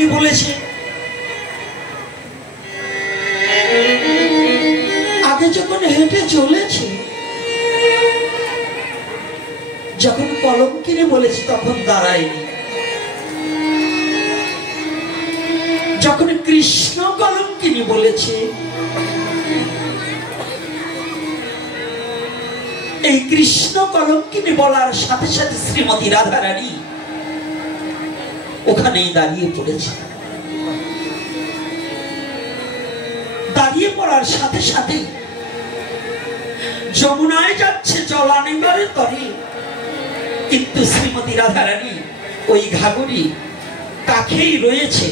কলঙ্কিনী বলেছে, আগে যখন হেঁটে চলেছে, যখন কলঙ্কিনী বলেছে তখন দাঁড়ায়নি। যখন কৃষ্ণ কলঙ্কিনী বলেছে, এই কৃষ্ণ কলঙ্কিনী বলার সাথে সাথে শ্রীমতী রাধারানী ওখানেই দাঁড়িয়ে পড়েছে। দাঁড়িয়ে পড়ার সাথে সাথে যমুনায় যাচ্ছে জল আনিবার তরে, কিন্তু শ্রীমতী রাধারানী ওই ঘাগরি কাছেই রয়েছে,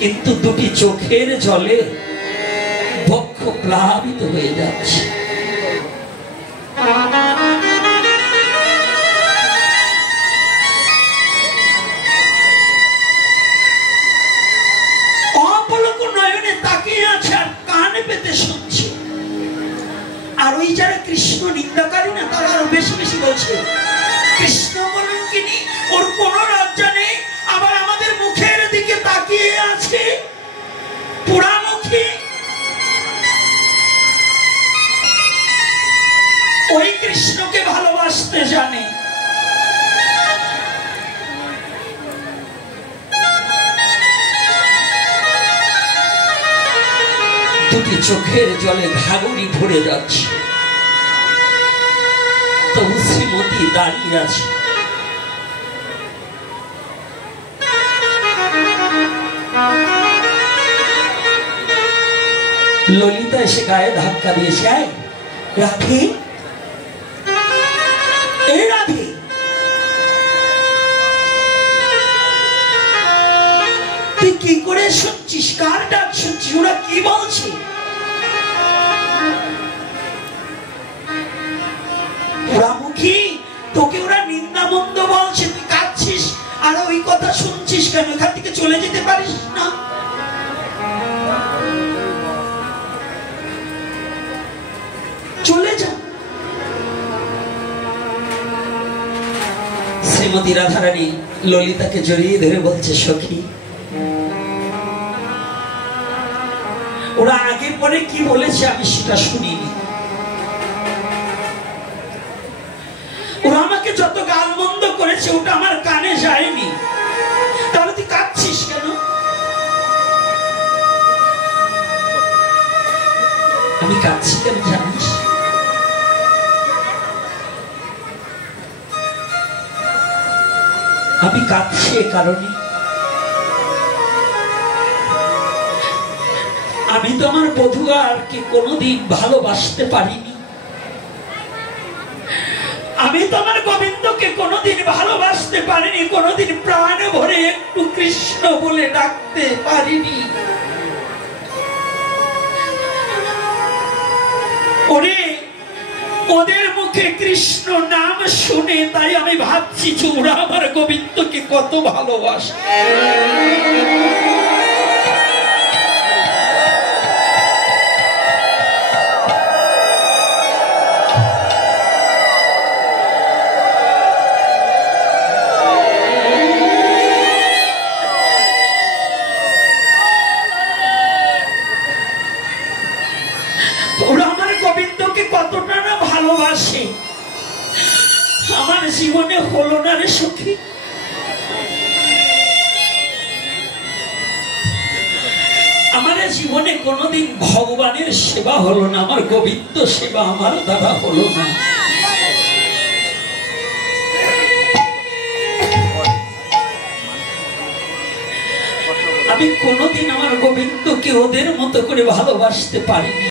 কিন্তু দুটি চোখের জলে বক্ষ প্লাবিত হয়ে যাচ্ছে। অপলক নয়নে তাকিয়ে আছে আর কান পেতে শুনছে। আর ওই যারা কৃষ্ণ নিন্দাকারী না, তারা আরো বেশি বেশি বলছে, কৃষ্ণ কলঙ্কিনী, ওর কোন লজ্জা নেই, আবার আমাদের মুখের দিকে তাকিয়ে আছে পোড়ামুখী। ওই কৃষ্ণকে ভালোবাসতে জানে। দুটি চোখের জলে ঘাগরি ভরে যাচ্ছে, তো শ্রীমতী দাঁড়িয়ে আছে। ললিতা এসে গায়ে ধাক্কা দিয়েছে, রাধে, এই রাধে, তুই কি করে শুনছিস? কার ডাক শুনছিস? ওরা কি বলছে? পোড়ামুখী, তোকে ওরা নিন্দা মন্দ বলছে, তুই কাঁদছিস আর ওই কথা শুনছিস কেন? এখান থেকে চলে যেতে পারিস না? চলে যা। শ্রীমতী রাধারানী ললিতাকে জড়িয়ে ধরে বলছে, সখী, ওরা আগে পরে কি বলেছে আমি সেটা শুনিনি। ওরা আমাকে যত গালমন্দ করেছে ওটা আমার কানে যায়নি। তাহলে তুই কাঁদছিস কেন? আমি কাঁদছি কেন জানিস? আমি কাঁদছি এ কারণে, আমি তো আমার বধূকে কোনোদিন ভালোবাসতে পারিনি। আমি তো আমার গোবিন্দকে কোনোদিন ভালোবাসতে পারিনি, কোনোদিন প্রাণ ভরে একটু কৃষ্ণ বলে ডাকতে পারিনি। ওরে, ওদের মুখে কৃষ্ণ নাম শুনে তাই আমি ভাবছি যে ওরা আমার গোবিন্দকে কত ভালোবাসে। আমার জীবনে হলো না রে সখী। আমার জীবনে কোনোদিন ভগবানের সেবা হলো না, আমার গোবিন্দ সেবা আমার দ্বারা হলো না। আমি কোনোদিন আমার গোবিন্দকে ওদের মতো করে ভালোবাসতে পারিনি।